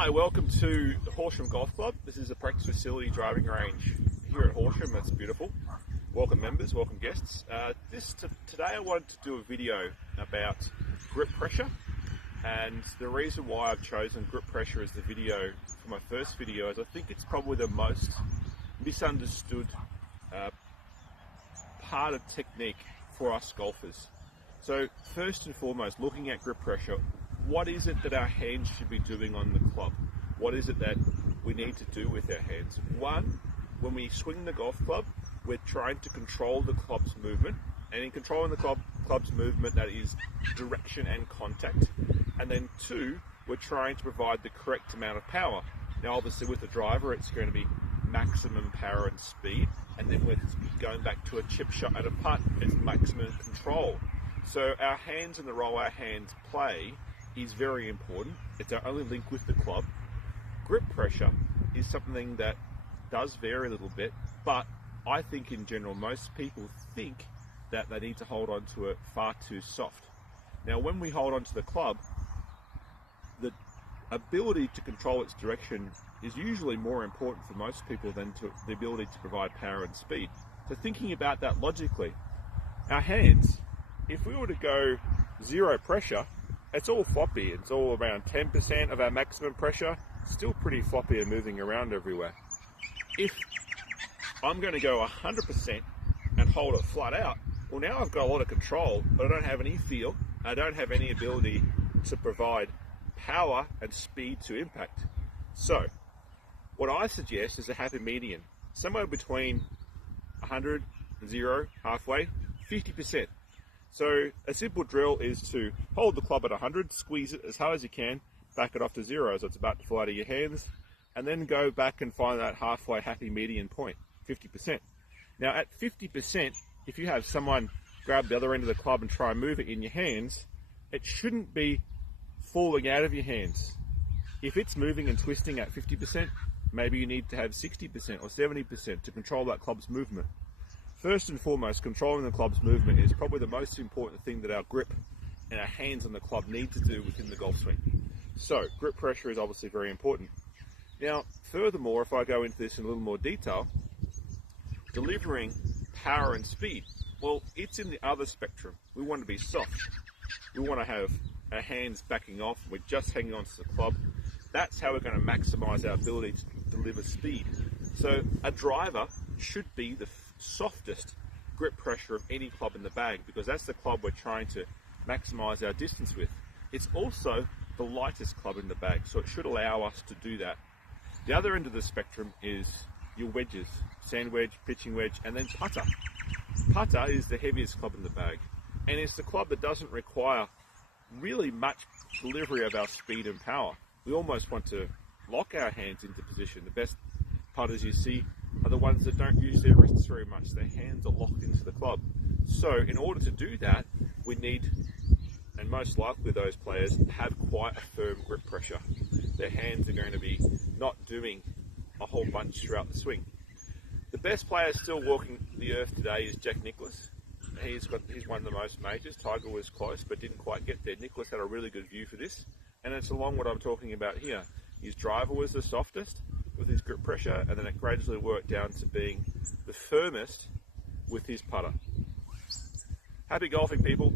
Hi, welcome to the Horsham Golf Club. This is a practice facility driving range here at Horsham. It's beautiful. Welcome members, welcome guests. Today I wanted to do a video about grip pressure, and the reason why I've chosen grip pressure as the video for my first video is I think it's probably the most misunderstood part of technique for us golfers. So first and foremost, looking at grip pressure, what is it that our hands should be doing on the club? What is it that we need to do with our hands? One, when we swing the golf club, we're trying to control the club's movement. And in controlling the club's movement, that is direction and contact. And then two, we're trying to provide the correct amount of power. Now obviously with the driver, it's going to be maximum power and speed. And then we're going back to a chip shot at a putt, it's maximum control. So our hands and the role our hands play is very important. It's our only link with the club. Grip pressure is something that does vary a little bit, but I think in general most people think that they need to hold on to it far too soft. Now when we hold on to the club, the ability to control its direction is usually more important for most people than the ability to provide power and speed. So thinking about that logically, our hands, if we were to go zero pressure, it's all floppy. It's all around 10% of our maximum pressure, still pretty floppy and moving around everywhere. If I'm going to go 100% and hold it flat out, well now I've got a lot of control, but I don't have any feel, I don't have any ability to provide power and speed to impact. So what I suggest is a happy median, somewhere between 100 and 0, halfway, 50%. So a simple drill is to hold the club at 100, squeeze it as hard as you can, back it off to 0 so it's about to fall out of your hands, and then go back and find that halfway happy median point, 50%. Now at 50%, if you have someone grab the other end of the club and try and move it in your hands, it shouldn't be falling out of your hands. If it's moving and twisting at 50%, maybe you need to have 60% or 70% to control that club's movement. First and foremost, controlling the club's movement is probably the most important thing that our grip and our hands on the club need to do within the golf swing. So, grip pressure is obviously very important. Now, furthermore, if I go into this in a little more detail, delivering power and speed, well, it's in the other spectrum. We want to be soft. We want to have our hands backing off. We're just hanging on to the club. That's how we're going to maximize our ability to deliver speed. So, a driver should be the softest grip pressure of any club in the bag, because that's the club we're trying to maximize our distance with. It's also the lightest club in the bag, so it should allow us to do that. The other end of the spectrum is your wedges, sand wedge, pitching wedge, and then putter. Putter is the heaviest club in the bag, and it's the club that doesn't require really much delivery of our speed and power. We almost want to lock our hands into position. The best putters you see are the ones that don't use their wrists very much. Their hands are locked into the club. So in order to do that, we need, and most likely those players, have quite a firm grip pressure. Their hands are going to be not doing a whole bunch throughout the swing. The best player still walking the earth today is Jack Nicklaus. He's won the most majors. Tiger was close but didn't quite get there. Nicklaus had a really good view for this, and it's along what I'm talking about here. His driver was the softest with his grip pressure, and then it gradually worked down to being the firmest with his putter. Happy golfing, people.